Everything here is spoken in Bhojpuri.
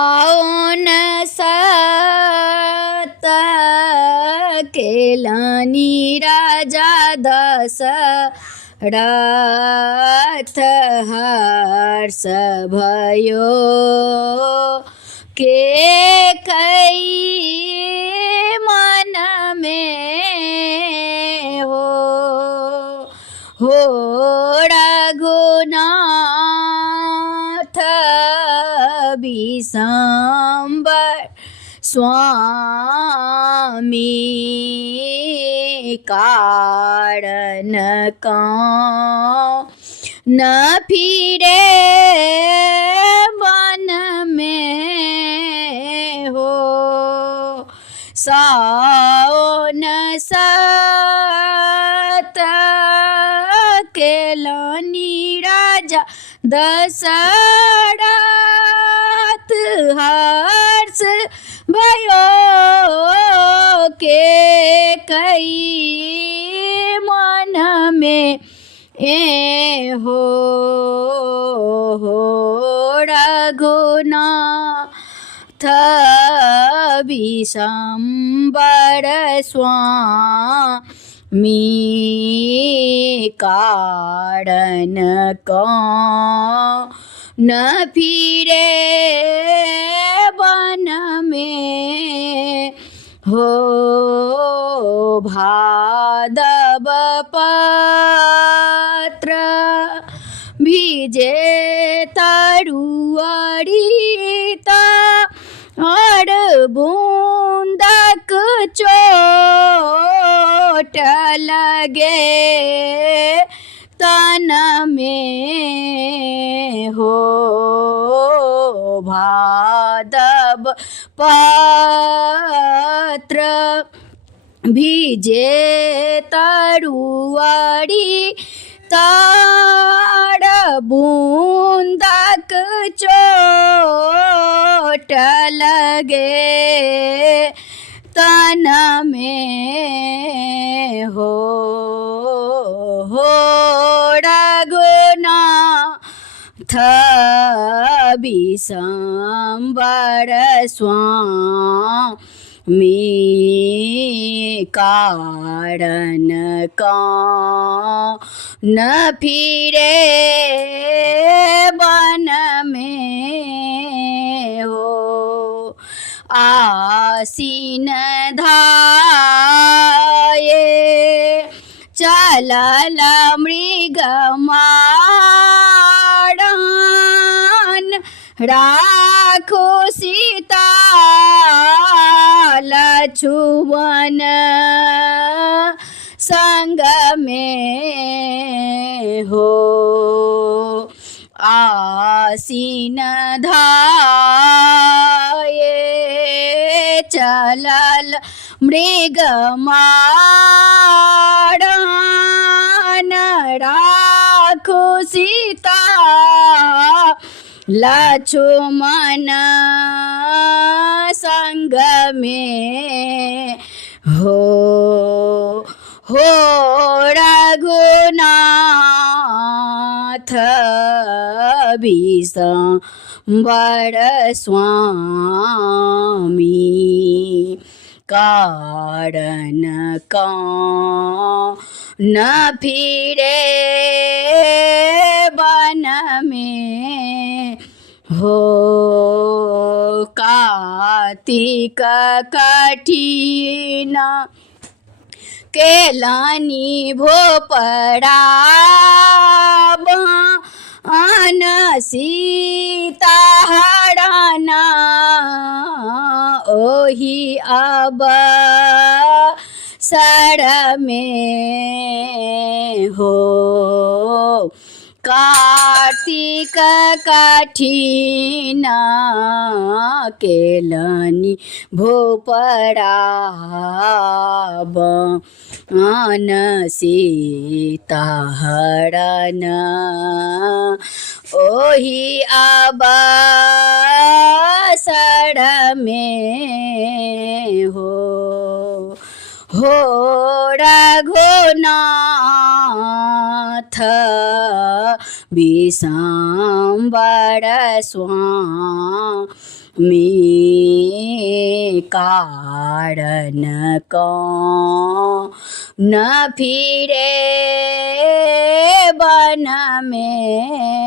आओन सत केलानी राजा दशरथ हर्ष भयो के कई मन में हो रघुनाथ विशंबर स्वामी कारण न फिरे वन में हो साओन सत केलानी राजा दशरथ हर्ष भयो के कई मन में हो रघुनाथ विशंबर स्वामी कारण न फिरे वन में हो भादव पत्र भिजे तरुअरिता और बूंदक चोट लगे तन में हो भादव पत्र भिजे तरुअरी तार बूंदक चोट लगे तन में हो रघुनाथ विशंबर स्वामी कारण न फिरे वन में हो आसीन धाये चलल मृगमारण राखो सीता लक्ष्मण संग में हो आसीन धाये चलल मृगमारण राखो सीता लक्ष्मण संग में हो रघुनाथ विशंबर स्वामी कारण न फिरे वन में हो कार्तिक कठिन केलानी भोपराब अन सीता हरना ओही अब सर में हो कार्तिक कठिन केलानी भोपराब अन सीता हरन ओही अवसर में हो रघुनाथ विशंबर स्वामी में कारण कौन फिरे वन में